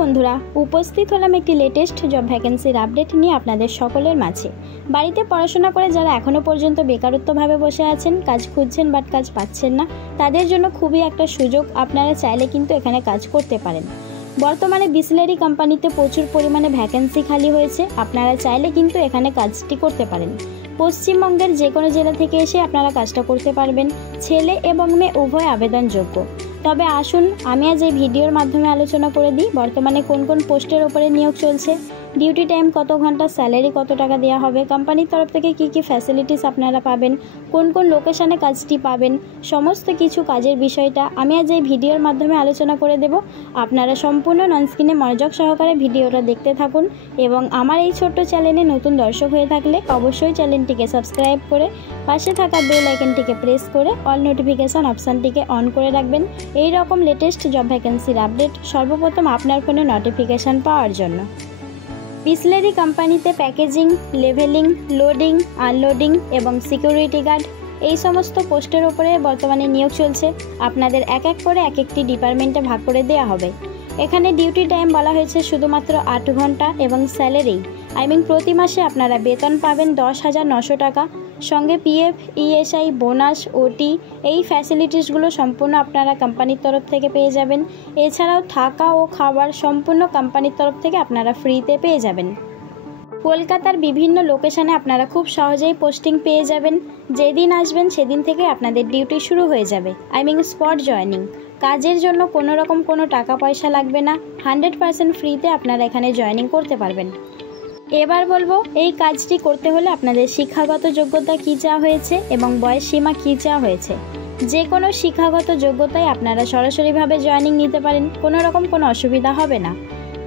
বন্ধুরা, উপস্থিত হলাম একটি লেটেস্ট জব ভ্যাকেন্সির আপডেট নিয়ে আপনাদের সকলের মাঝে। বাড়িতে পড়াশোনা করে যারা এখনও পর্যন্ত বেকারত্বভাবে বসে আছেন, কাজ খুঁজছেন বাট কাজ পাচ্ছেন না, তাদের জন্য খুবই একটা সুযোগ। আপনারা চাইলে কিন্তু এখানে কাজ করতে পারেন। বর্তমানে বিসলেরি কোম্পানিতে প্রচুর পরিমাণে ভ্যাকেন্সি খালি হয়েছে। আপনারা চাইলে কিন্তু এখানে কাজটি করতে পারেন। পশ্চিমবঙ্গের যে কোনো জেলা থেকে এসে আপনারা কাজটা করতে পারবেন। ছেলে এবং মেয়ে উভয় আবেদনযোগ্য। তবে আসুন আমি আজ এই ভিডিওর মাধ্যমে আলোচনা করে দিই বর্তমানে কোন কোন পোস্টের ওপরে নিয়োগ চলছে, ডিউটি টাইম কত ঘন্টা, স্যালারি কত টাকা দেওয়া হবে, কোম্পানির তরফ থেকে কী কী ফ্যাসিলিটিস আপনারা পাবেন, কোন কোন লোকেশানে কাজটি পাবেন, সমস্ত কিছু কাজের বিষয়টা আমি আজ এই ভিডিওর মাধ্যমে আলোচনা করে দেব। আপনারা সম্পূর্ণ ননস্ক্রিনে মনোযোগ সহকারে ভিডিওটা দেখতে থাকুন এবং আমার এই ছোট্ট চ্যানেলে নতুন দর্শক হয়ে থাকলে অবশ্যই চ্যানেলটিকে সাবস্ক্রাইব করে পাশে থাকা বেল আইকনটিকে প্রেস করে অল নোটিফিকেশান অপশানটিকে অন করে রাখবেন এই রকম লেটেস্ট জব ভ্যাকেন্সির আপডেট সর্বপ্রথম আপনার ফোনে নোটিফিকেশান পাওয়ার জন্য। বিসলেরি কোম্পানিতে প্যাকেজিং, লেভেলিং, লোডিং, আনলোডিং এবং সিকিউরিটি গার্ড এই সমস্ত পোস্টের ওপরে বর্তমানে নিয়োগ চলছে। আপনাদের এক এক করে এক একটি ডিপার্টমেন্টে ভাগ করে দেওয়া হবে। এখানে ডিউটি টাইম বলা হয়েছে শুধুমাত্র 8 ঘন্টা এবং স্যালারি প্রতি মাসে আপনারা বেতন পাবেন 10,900 টাকা। সঙ্গে পিএফ, ইএসআই, বোনাস, ওটি এই ফ্যাসিলিটিসগুলো সম্পূর্ণ আপনারা কোম্পানির তরফ থেকে পেয়ে যাবেন। এছাড়াও থাকা ও খাবার সম্পূর্ণ কোম্পানির তরফ থেকে আপনারা ফ্রিতে পেয়ে যাবেন। কলকাতার বিভিন্ন লোকেশানে আপনারা খুব সহজেই পোস্টিং পেয়ে যাবেন। যেদিন আসবেন সেদিন থেকে আপনাদের ডিউটি শুরু হয়ে যাবে। Spot joining. কাজের জন্য কোনো রকম কোনো টাকা পয়সা লাগবে না। 100% ফ্রিতে আপনারা এখানে জয়েনিং করতে পারবেন। এবার বলবো এই কাজটি করতে হলে আপনাদের শিক্ষাগত যোগ্যতা কী চাওয়া হয়েছে এবং বয়স সীমা কী চাওয়া হয়েছে। যে কোনো শিক্ষাগত যোগ্যতায় আপনারা সরাসরিভাবে জয়েনিং নিতে পারেন, কোনো রকম কোনো অসুবিধা হবে না।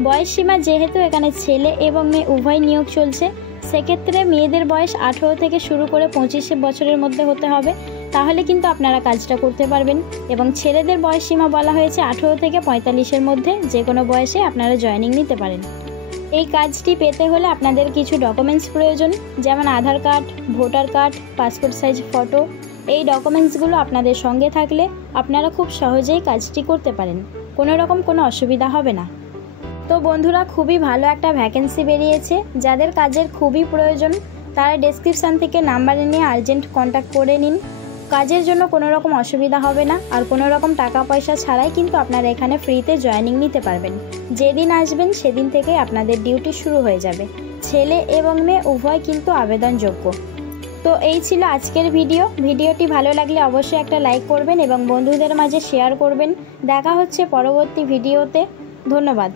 বয়স সীমা যেহেতু এখানে ছেলে এবং মেয়ে উভয় নিয়োগ চলছে, সেক্ষেত্রে মেয়েদের বয়স 18 থেকে শুরু করে 25 বছরের মধ্যে হতে হবে, তাহলে কিন্তু আপনারা কাজটা করতে পারবেন। এবং ছেলেদের বয়স সীমা বলা হয়েছে 18 থেকে 45-এর মধ্যে, যে কোনো বয়সে আপনারা জয়েনিং নিতে পারেন। এই কাজটি পেতে হলে আপনাদের কিছু ডকুমেন্টস প্রয়োজন, যেমন Aadhaar card, voter card, passport size photo. এই ডকুমেন্টসগুলো আপনাদের সঙ্গে থাকলে আপনারা খুব সহজেই কাজটি করতে পারেন, কোনো রকম কোনো অসুবিধা হবে না। তো বন্ধুরা, খুবই ভালো একটা ভ্যাকেন্সি বেরিয়েছে। যাদের কাজের খুবই প্রয়োজন তারা ডেসক্রিপশান থেকে নাম্বারে নিয়ে আর্জেন্ট কন্ট্যাক্ট করে নিন। কাজের জন্য কোনো রকম অসুবিধা হবে না, আর কোনো রকম টাকা পয়সা ছাড়াই কিন্তু আপনারা এখানে ফ্রিতে জয়েনিং নিতে পারবেন। যেদিন আসবেন সেদিন থেকে আপনাদের ডিউটি শুরু হয়ে যাবে। ছেলে এবং মেয়ে উভয় কিন্তু আবেদনযোগ্য। তো এই ছিল আজকের ভিডিওটি ভালো লাগলে অবশ্যই একটা লাইক করবেন এবং বন্ধুদের মাঝে শেয়ার করবেন। দেখা হচ্ছে পরবর্তী ভিডিওতে। ধন্যবাদ।